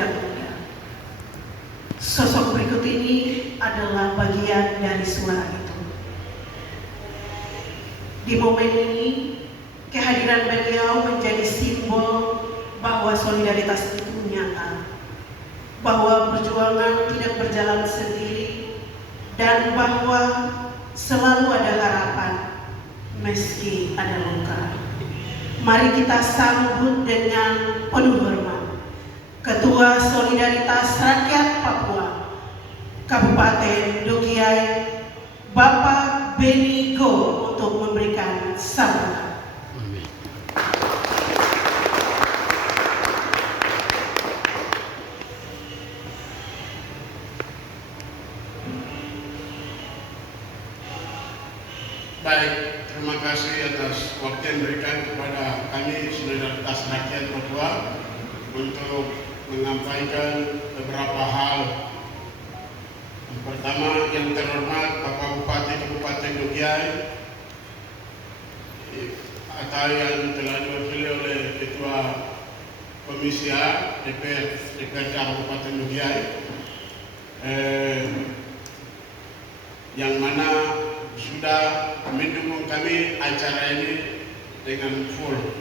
tidak mudah. Sosok berikut ini adalah bagian dari suara itu. Di momen ini, kehadiran beliau menjadi simbol bahwa solidaritas itu nyata, bahwa perjuangan tidak berjalan sendiri, dan bahwa selalu ada harapan meski ada luka. Mari kita sambut dengan penuh hormat Ketua Solidaritas Rakyat Papua Kabupaten Dogiay, Bapak Beni Go, untuk memberikan sambutan. Baik, terima kasih atas waktu yang diberikan kepada kami Solidaritas Rakyat Papua untuk menyampaikan beberapa hal. Yang pertama, yang terhormat Bapak Bupati Kabupaten Dogiay, atau yang telah diwakili oleh Ketua Komisi A DPRD Kabupaten Dogiay, yang mana sudah mendukung kami acara ini dengan full.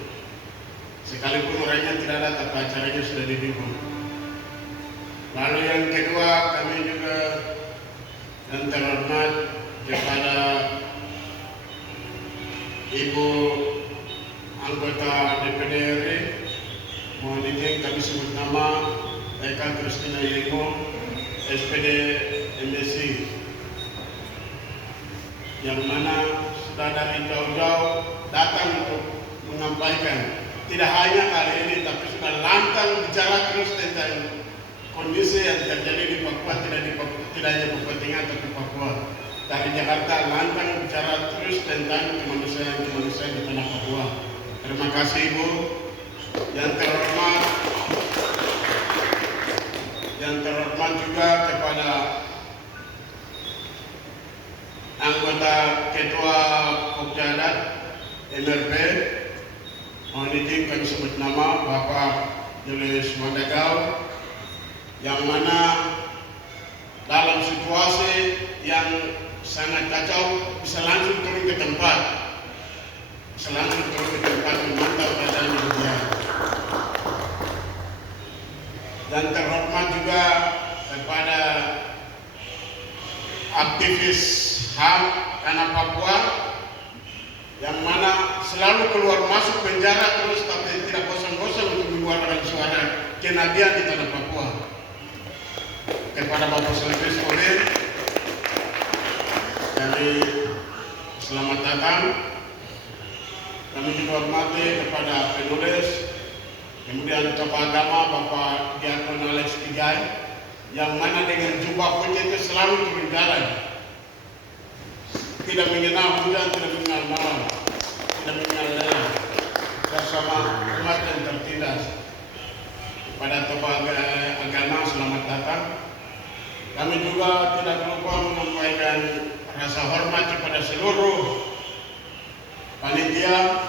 Sekalipun orangnya tidak ada, tapi acaranya sudah didukung. Lalu yang kedua, kami juga yang terhormat kepada Ibu anggota DPD RI, mohon izin kami sebut nama Eka Kristina Yengo, SPD MDC, yang mana sudah dari jauh-jauh datang untuk menyampaikan tidak hanya kali ini, tapi sudah lantang bicara terus tentang kondisi yang terjadi di Papua, tidak hanya Papua Tengah tapi Papua. Dari Jakarta lantang bicara terus tentang kemanusiaan di tanah Papua. Terima kasih Ibu. Yang terhormat juga kepada anggota Ketua Pokjadat MRP, mohon izin kami sebut nama Bapak Julius Mandagau, yang mana dalam situasi yang sangat kacau bisa langsung turun ke tempat, memantau keadaan di dunia. Dan terhormat juga kepada aktivis HAM Tanah Papua, yang mana selalu keluar masuk penjara terus, tapi tidak bosan-bosan untuk mengeluarkan suara kenabian di tanah Papua. Kepada Bapak Silvis Kodir, kami selamat datang. Kami juga hormati kepada penulis, kemudian tokoh agama Bapak Diakon Alex Tigai, yang mana dengan jubah putih itu selalu turun jalan, tidak mengenal hujan, tidak mengenal malam, tidak mengenal lelah, bersama umat yang tertindas. Kepada tokoh agama selamat datang. Kami juga tidak lupa menyampaikan rasa hormat kepada seluruh panitia,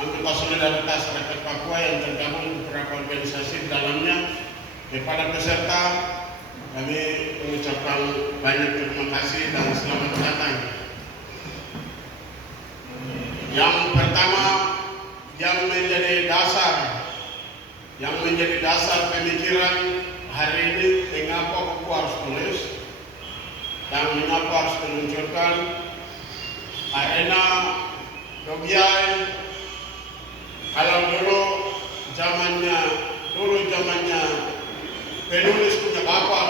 anggota Solidaritas Rakyat Papua yang tergabung beberapa organisasi di dalamnya. Kepada peserta, kami mengucapkan banyak terima kasih dan selamat datang. Yang pertama, yang menjadi dasar pemikiran hari ini, mengapa Papua harus tulis dan mengapa harus meluncurkan arena Dogiay. Kalau dulu zamannya penulis punya bapak,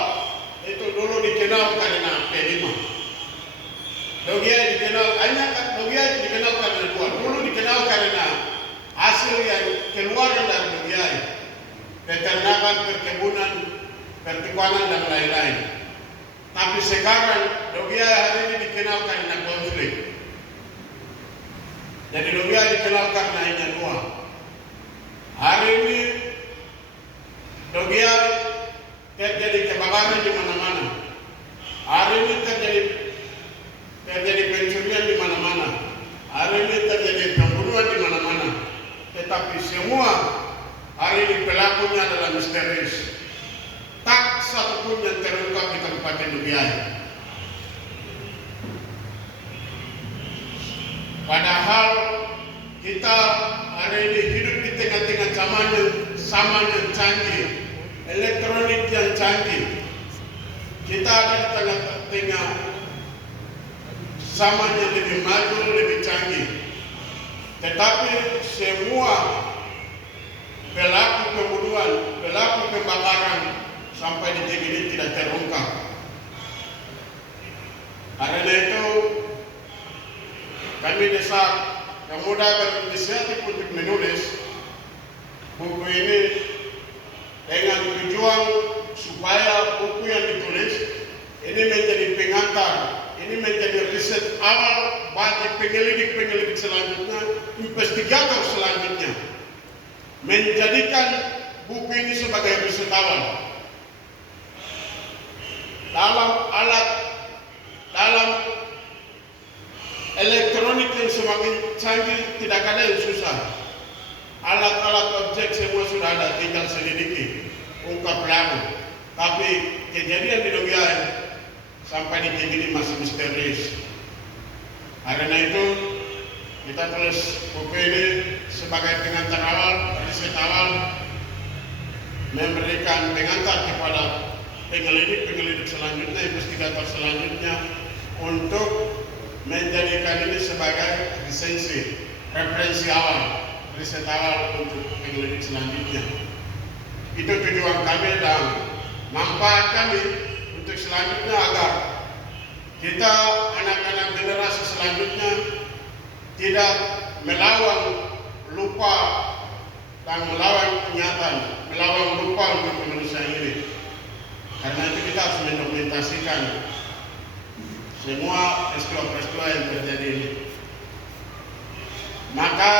itu dulu dikenal karena P5. Dogiay dikenal karena dua. Dulu dikenal karena hasil yang keluar dari Dogiay, peternakan, perkebunan, pertukangan dan lain-lain. Tapi sekarang Dogiay hari ini dikenal karena konflik. Jadi Dogiay dikenal karena hanya dua. Hari ini Dogiay terjadi kebakaran di mana-mana. Hari ini terjadi pencurian di mana-mana. Hari ini terjadi pembunuhan di mana-mana. Tetapi semua hari ini pelakunya adalah misterius. Tak satupun yang terungkap di Kabupaten Dogiay. Padahal kita hari ini hidup di tengah-tengah zaman yang canggih, elektronik yang canggih. Kita ada di tengah-tengah zaman yang lebih maju, lebih canggih. Tetapi semua pelaku pembunuhan, pelaku pembakaran sampai detik ini tidak terungkap. Karena itu kami desak yang muda berinisiatif untuk menulis buku ini dengan tujuan supaya buku yang ditulis ini menjadi pengantar, ini menjadi riset awal bagi penyelidik selanjutnya, investigator selanjutnya, menjadikan buku ini sebagai riset awal. Dalam elektronik yang semakin canggih tidak ada yang susah. Alat-alat objek semua sudah ada, tinggal selidiki, ungkap pelaku. Tapi kejadian di Dogiay sampai di ini masih misterius. Karena itu kita tulis buku ini sebagai pengantar awal, riset awal, memberikan pengantar kepada penyelidik selanjutnya, investigator selanjutnya untuk menjadikan ini sebagai referensi awal, riset awal untuk penyelidik selanjutnya. Itu tujuan kami dan manfaat kami untuk selanjutnya agar kita anak-anak generasi selanjutnya tidak melawan lupa dan melawan kenyataan, melawan lupa untuk manusia ini. Karena itu kita harus mendokumentasikan semua peristiwa-peristiwa yang terjadi ini. Maka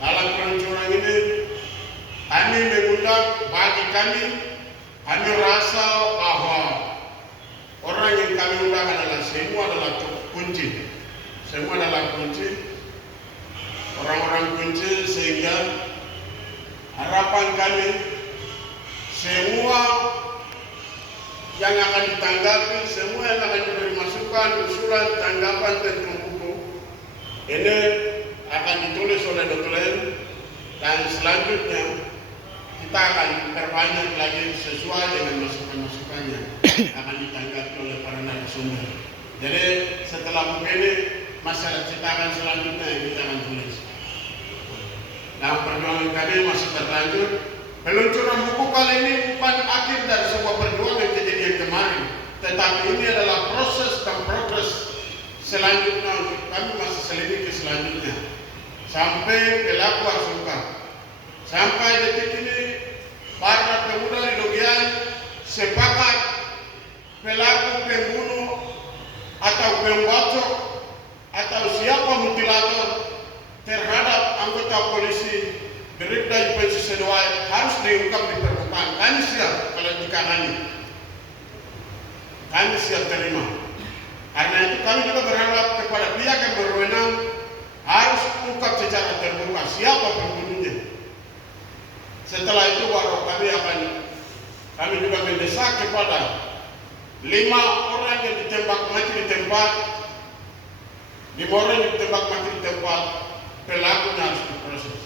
dalam peluncuran ini kami mengundang, bagi kami rasa bahwa orang yang kami undang adalah semua adalah kunci. Semua adalah kunci, orang-orang kunci, sehingga harapan kami semua yang akan ditanggapi, semua yang akan diberi masukan, usulan, tanggapan tentang buku ini akan ditulis oleh Dr. Len, dan selanjutnya kita akan perbanyak lagi sesuai dengan masukan-masukannya akan ditanggapi oleh para narasumber. Jadi setelah buku ini masalah cetakan selanjutnya yang kita akan tulis. Nah, perjuangan kami masih berlanjut. Peluncuran buku kali ini bukan akhir dari sebuah perjuangan kejadian kemarin, tetapi ini adalah proses dan progres selanjutnya untuk kami masih selidiki selanjutnya sampai pelaku harus ungkap. Sampai detik ini para pemuda di Dogiay sepakat pelaku pembunuh atau pembacok atau siapa mutilator terhadap anggota polisi Bribda Ifensi Sedoai harus diungkap di permukaan. Kami siap kalau jika kami siap terima. Karena itu kami juga berharap kepada pihak yang berwenang harus ungkap secara terbuka siapa pembunuhnya. Setelah itu baru kami juga mendesak kepada 5 orang yang ditembak mati di tempat, 5 orang yang ditembak mati di tempat, pelakunya harus diproses.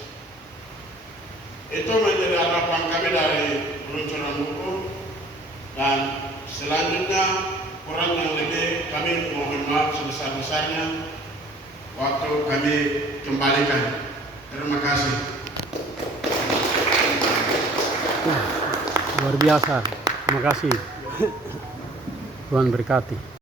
Itu menjadi harapan kami dari peluncuran buku, dan selanjutnya kurang yang lebih kami mohon maaf sebesar-besarnya waktu kami kembalikan. Terima kasih. Luar biasa. Terima kasih. Tuhan berkati.